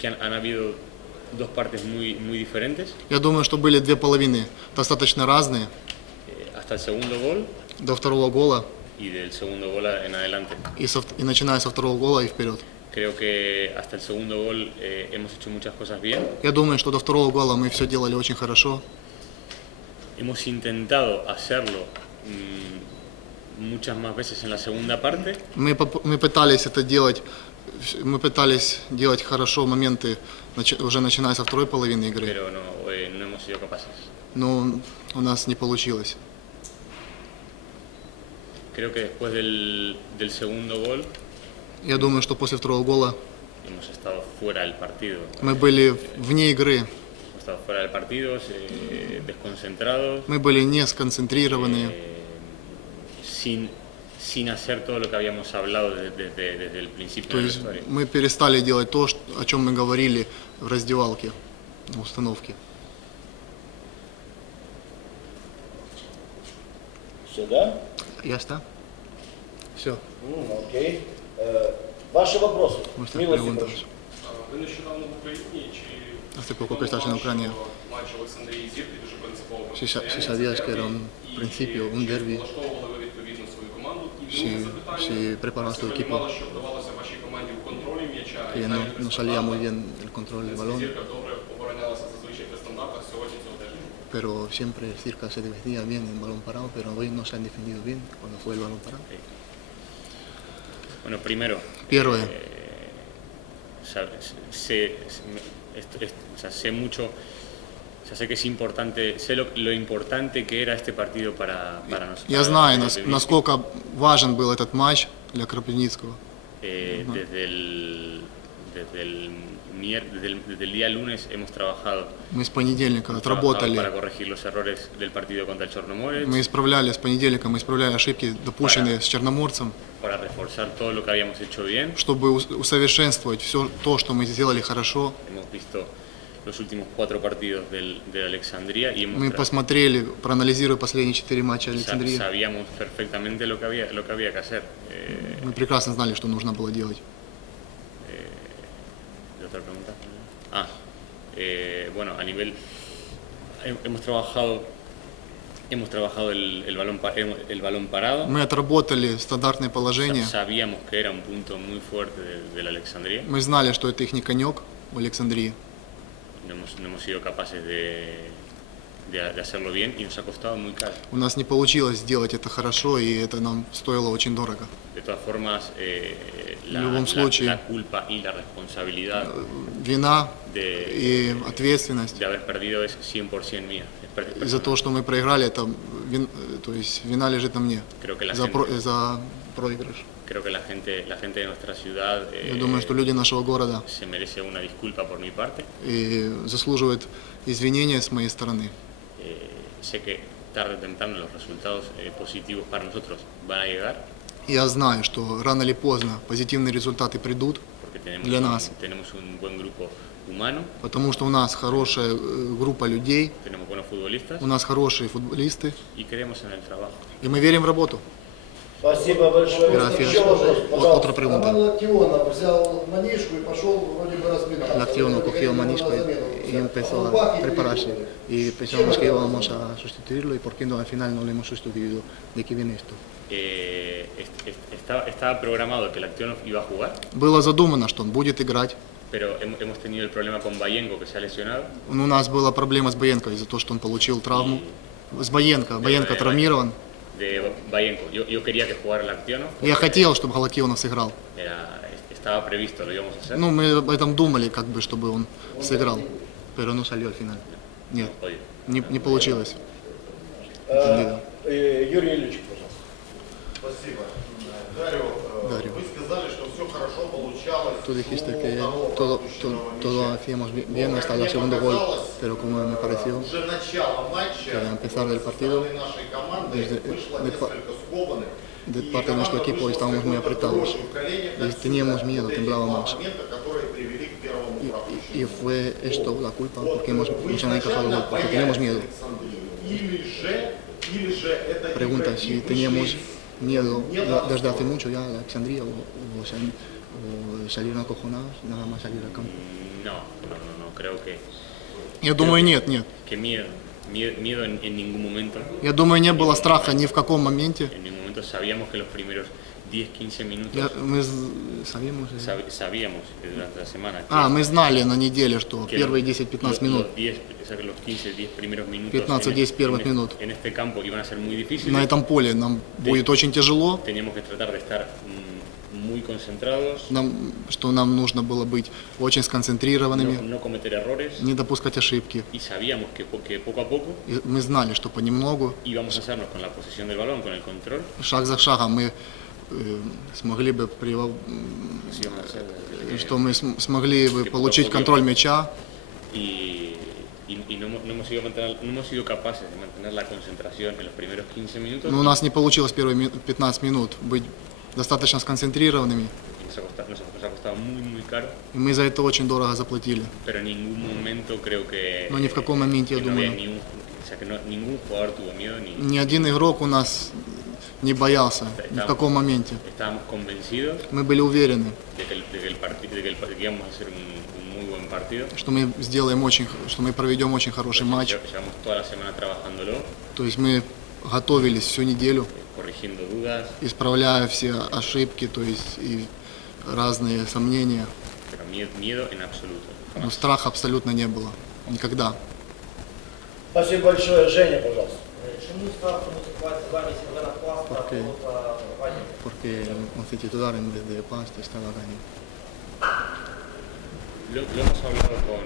que han, han habido dos partes muy, muy diferentes. Я думаю, что были две половины достаточно разные. eh, hasta el segundo gol До второго гола y del segundo gol a- en adelante. и, со- и начиная со второго гола и вперед. Creo que hasta el segundo gol eh, hemos hecho muchas cosas bien. Я думаю, что до второго гола мы все делали очень хорошо. Hemos intentado hacerlo mm, muchas más veces en la segunda parte, Мы, поп- мы пытались это делать, мы пытались делать хорошо моменты уже начиная со второй половины игры, но у нас не получилось. Creo que después del, del segundo gol Я думаю, что после второго гола hemos estado fuera del partido. мы были вне игры, Hemos estado fuera del partido, eh, desconcentrados, мы были не сконцентрированные, eh, sin, sin hacer todo lo que habíamos hablado desde, desde- desde el principio то de la есть historia. мы перестали делать то, что- о чем мы говорили в раздевалке, на установке. Все, да? Ясно? Все, М, окей. Э, ваши вопросы? можете Милости переводити. прошу. Ви нещодавно в Україні чи Hace poco que estás en Ucrania. матч Олександрії Зірки дуже принципово Sí, sa- sí протистояння sabías цій que era дербі. un І principio, un чи derby. влаштовували ви відповідно свою si, si preparas tu equipo. Que no, no, salía muy bien el control del balón. Pero siempre Circa se defendía bien en balón parado, pero hoy no se han defendido bien cuando fue el balón parado. Bueno, primero. Pierro. Eh, o sé, sé mucho sea, sé que es importante, sé lo, lo importante que era este partido para, para nosotros. Я знаю, нас- насколько важен был этот матч для Крапивницкого. Eh, desde, el, desde, el mier- desde, el, desde el día lunes hemos trabajado Мы с понедельника trabajado para отработали, corregir los errores del partido contra el Chornomorets, мы исправляли с понедельника, мы исправляли ошибки, допущенные с Черноморцем, para reforzar todo lo que habíamos hecho bien. чтобы ус- усовершенствовать все то, что мы сделали хорошо. Hemos visto los últimos cuatro partidos del, de Alexandría y hemos Мы посмотрели, проанализируя последние четыре матча Александрии, sabíamos perfectamente lo que había, lo que había que hacer. Eh, мы прекрасно знали, что нужно было делать. ¿y otra pregunta? Ah, eh, bueno, a nivel he- hemos trabajado hemos trabajado el, el balón el balón parado. Мы отработали стандартные положения, Sabíamos que era un punto muy fuerte de, de la Alexandría. мы знали, что это их конек в Александрии. No hemos, no hemos sido capaces de, de- de hacerlo bien y nos ha costado muy caro. У нас не получилось сделать это хорошо, и это нам стоило очень дорого. De todas formas, eh, la, В любом la- случае. la culpa y la responsabilidad Вина de, и ответственность de haber perdido es 100% mía. es per- из-за того, что мы проиграли, это вин- э, то есть вина лежит на мне Creo que la за, gente, про- э, за проигрыш. Creo que la gente, la gente de nuestra ciudad eh, Я думаю, что люди нашего города se merece una disculpa por mi parte. и заслуживают извинения с моей стороны. Eh, sé que tarde o temprano los resultados eh, positivos para nosotros van a llegar Я знаю, что рано или поздно позитивные результаты придут, Для un, нас. tenemos un buen grupo humano, потому что у нас хорошая э, группа людей, tenemos buenos futbolistas у нас хорошие футболисты, y creemos en el trabajo. и мы верим в работу. Спасибо большое. От- пожалуйста. Otra pregunta. Роман Лактионов взял манишку и пошел вроде бы разминаться. Lactiono Вроде cogió как manisco его на y, замену y взял. empezó А a Рубахи prepararse. перебили. Y pensamos que íbamos a sustituirlo y por qué no al final no lo hemos sustituido. ¿De qué viene esto? Eh, est- est- estaba, estaba programado que el Actionov iba a jugar, Было задумано, что он будет играть. pero hem- hemos tenido el problema con Bayenko que se ha lesionado. У нас была проблема с Боенко из-за того, что он получил травму. С Боенко. Боенко травмирован. De Bayenko. Yo, yo quería que jugara el Actionov. Я хотел, чтобы Галакионов сыграл. Era, estaba previsto, lo íbamos a hacer. Ну, мы об этом думали, как бы, чтобы он сыграл. Pero no salió al final. Нет, Oye, не, не получилось. Э, э, Юрий Ильич, пожалуйста. Спасибо. Дарью, э, Дарью. вы сказали, что все хорошо получалось. Tú dijiste до que второго todo, пропущенного todo, todo мяча. hacíamos bi- bien Но, hasta как el мне segundo gol, показалось, pero como me pareció, Уже начало матча que al empezar del со partido, стороны нашей команды desde- вышло de pa- несколько скованных. de И parte de nuestro команда equipo вышла с estábamos muy какой-то apretados. дрожью в коленях, Y как teníamos всегда. miedo, Вот эти temblábamos. два момента, которые привели к первому Y, пропущенному. y fue esto la culpa porque hemos, Вы nos han encajado изначально gol, porque боялись teníamos miedo. Александрию? Или же, или же это Pregunta игроки si вышли teníamos из miedo Не ya да. desde hace mucho ya a Alexandria o, o se han o salir acojonados, nada más salir al campo. No, no, no, no, creo que, Я думаю, нет, нет. que miedo, miedo, miedo en, en ningún momento, Я думаю, не было страха ни в каком моменте. en ningún momento sabíamos que los primeros 10-15 minutos Я- мы з- sabíamos, eh, sab- sabíamos que durante la semana que, А, мы знали на неделе, что que первые los- 10-15 los- минут los 10, o sea, que los 15-10 primeros minutos 15-10 en, первых минут. en este campo iban a ser muy difíciles. на этом поле нам будет очень тяжело. Teníamos que tratar de estar mm, muy concentrados, Нам, что нам нужно было быть очень no, сконцентрированными, no cometer errores не допускать ошибки. y sabíamos que, que poco a poco И мы знали, что понемногу, íbamos a hacernos con la posesión del balón, con el control, шаг за шагом мы э, смогли бы, a hacer, eh, что мы см- смогли бы получить a контроль мяча, y, y, y no, hemos- no hemos sido mantener- no hemos sido capaces de mantener la concentración en los primeros 15 minutos но у нас не получилось первые ми- 15 минут быть достаточно сконцентрированными, и мы за это очень дорого заплатили. No, ni в каком моменте, я думаю. Ни один игрок у нас не боялся ни в каком моменте. Мы были уверены, что мы сделаем очень, что мы проведем очень хороший матч. То есть мы готовились всю неделю, corrigiendo dudas, исправляя все ошибки, то есть и разные сомнения. pero miedo, miedo en absoluto. Но страха абсолютно не было. Никогда. Спасибо большое. Женя, пожалуйста. Чому став тому ситуація замість Олена Пласта Окей. та Вані? Porque el once titular en vez de Pasta estaba Gani. Lo, lo hemos hablado con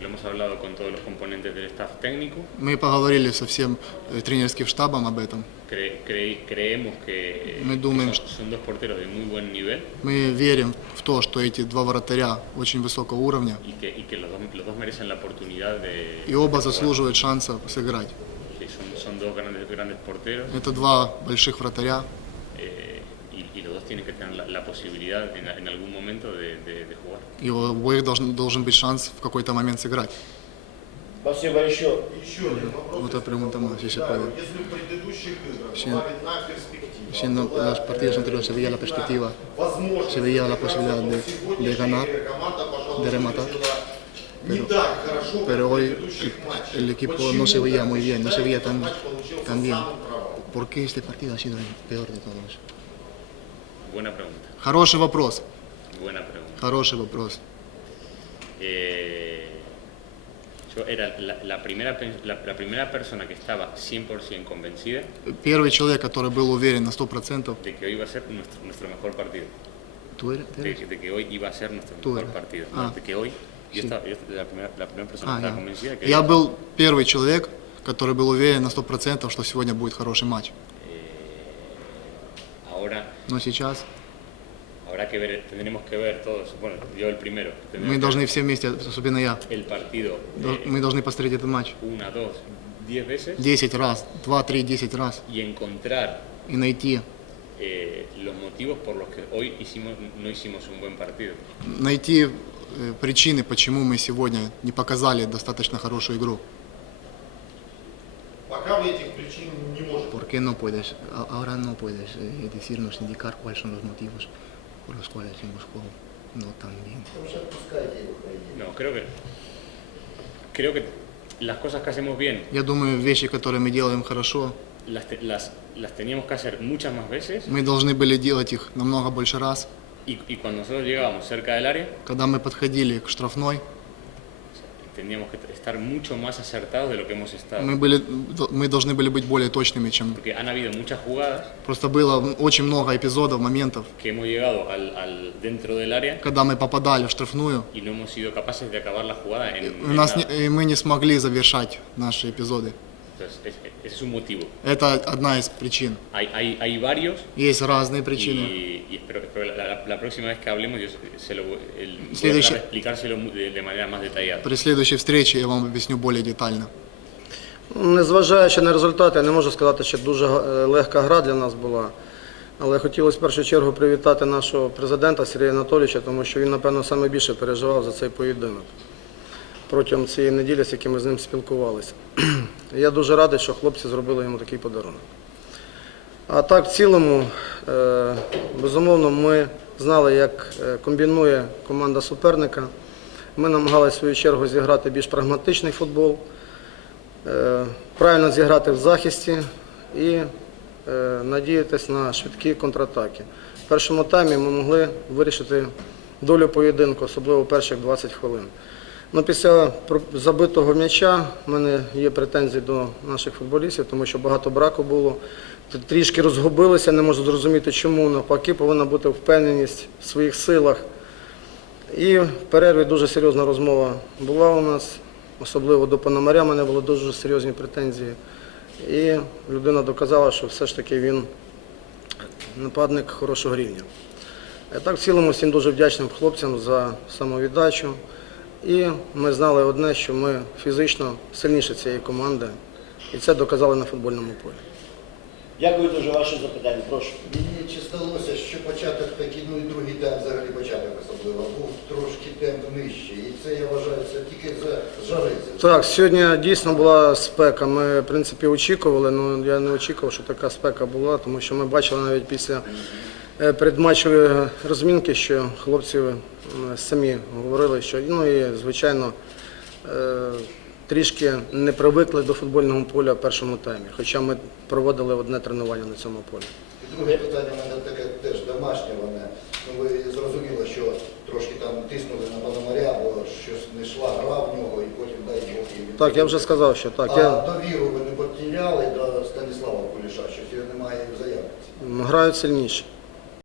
lo hemos hablado con todos los componentes del staff técnico. Мы поговорили со всем э, тренерским штабом об этом. Cre- cre- creemos que, Мы думаем, son, son dos porteros de muy buen nivel Мы верим в то, что эти два вратаря очень высокого уровня, y que, y que los, dos, los dos merecen la oportunidad de. и оба заслуживают шанса сыграть. son, son dos grandes, grandes porteros Это два больших вратаря, eh, y, y los dos tienen que tener la, la posibilidad en, en algún momento de, de- de jugar. и у обоих должен, должен быть шанс в какой-то момент сыграть. Спасибо еще. Еще один вопрос. Вот это preguntamos si se Да, puede. Если в предыдущих играх Sí. была видна перспектива, Si en lo- была los partidos anteriores se veía la видна perspectiva, возможность se veía la сыграть, posibilidad но de- сегодняшняя de ganar, команда, пожалуй, de rematar. выглядела не так хорошо, как pero в hoy предыдущих матчах. el equipo Почему no se veía так? muy bien, no se veía tan, Матч получился tan bien. самым провалом. ¿Por qué este partido ha sido el peor de todos? Buena pregunta, Хороший вопрос. buena pregunta. Хороший вопрос. Eh, yo era la, la primera, la, la primera persona que estaba 100% convencida Первый человек, который был уверен на 100%, de que hoy iba a ser nuestro, nuestro mejor partido. ¿Tú eres? De, de que hoy iba a ser nuestro Tú mejor eres. partido. Ah. De que hoy, yo Sí. estaba, yo la, primera, la primera persona А, que estaba я. convencida que Я был первый человек, который был уверен на 100%, что сегодня будет хороший матч. ahora Но сейчас habrá que ver, tendremos que ver todos, bueno, yo el primero, мы должны все вместе, особенно я, el partido дол- eh, мы должны посмотреть этот матч una, dos, diez veces 10 раз, 2, 3, 10 раз y encontrar и найти, eh, los motivos por los que hoy hicimos, no hicimos un buen partido. найти э, причины, почему мы сегодня не показали достаточно хорошую игру. Пока вы этих причин не можете. ¿Por qué no puedes, ahora no puedes eh, decirnos, indicar cuáles son los motivos por los cuales hemos jugado no tan bien? No, creo que creo que las cosas que hacemos bien Я думаю, вещи, которые мы делаем хорошо, las, las, las teníamos que hacer muchas más veces мы должны были делать их намного больше раз. y, y cuando nosotros llegábamos cerca del área Когда мы подходили к штрафной, teníamos que estar mucho más acertados de lo que hemos estado. мы, были, мы должны были быть более точными, чем... Porque han habido muchas jugadas Просто было очень много эпизодов, моментов, que hemos llegado al, al- dentro del área когда мы попадали в штрафную, y no hemos sido capaces de acabar la jugada en, у en нас nada. не- и мы не смогли завершать наши эпизоды. Entonces, es- ese es un motivo. Это одна из причин. Hay, hay, hay varios Есть разные причины. y, y espero, espero la, la- la próxima vez que hablemos yo se lo voy, el- voy a Следующий- tratar de explicárselo mu- de, de manera más detallada. При следующей встрече я вам объясню более детально. Незважаючи на результати, я не можу сказати, що дуже е, легка гра для нас була. Але хотілося в першу чергу привітати нашого президента Сергія Анатолійовича, тому що він, напевно, саме більше переживав за цей поєдинок протягом цієї неділі, з яким ми з ним спілкувалися. Я дуже радий, що хлопці зробили йому такий подарунок. А так, в цілому, е, безумовно, ми знали, як е, комбінує команда суперника. Ми намагалися в свою чергу зіграти більш прагматичний футбол, е, правильно зіграти в захисті і надіятись на швидкі контратаки. В першому таймі ми могли вирішити долю поєдинку, особливо перших 20 хвилин. Ну, після забитого м'яча в мене є претензії до наших футболістів, тому що багато браку було. Трішки розгубилися, не можу зрозуміти, чому. Навпаки, повинна бути впевненість в своїх силах. І в перерві дуже серйозна розмова була у нас, особливо до Пономаря, в мене були дуже серйозні претензії. І людина доказала, що все ж таки він нападник хорошого рівня. Е, Так, в цілому всім дуже вдячним хлопцям за самовіддачу. І ми знали одне, що ми фізично сильніші цієї команди. І це доказали на футбольному полі. Дякую дуже ваше запитання. Прошу. Мені чи здалося, що початок такий, ну і другий темп взагалі початок особливо, був трошки темп нижчий. І це я вважаю, це тільки за жарицю. Так, сьогодні дійсно була спека. Ми, в принципі, очікували, але я не очікував, що така спека була, тому що ми бачили навіть після е, передматчевої розмінки, що хлопці е, самі говорили, що ну і звичайно е, трішки не привикли до футбольного поля в першому таймі, хоча ми проводили одне тренування на цьому полі. І друге питання в мене таке теж домашнє воно. Ну ви зрозуміли, що трошки там тиснули на Пономаря, бо щось не йшла гра в нього, і потім дай Бог їм. Так, я вже сказав, що так. А Я... довіру ви не потеряли до Станіслава Куліша, що немає в. Грають сильніше.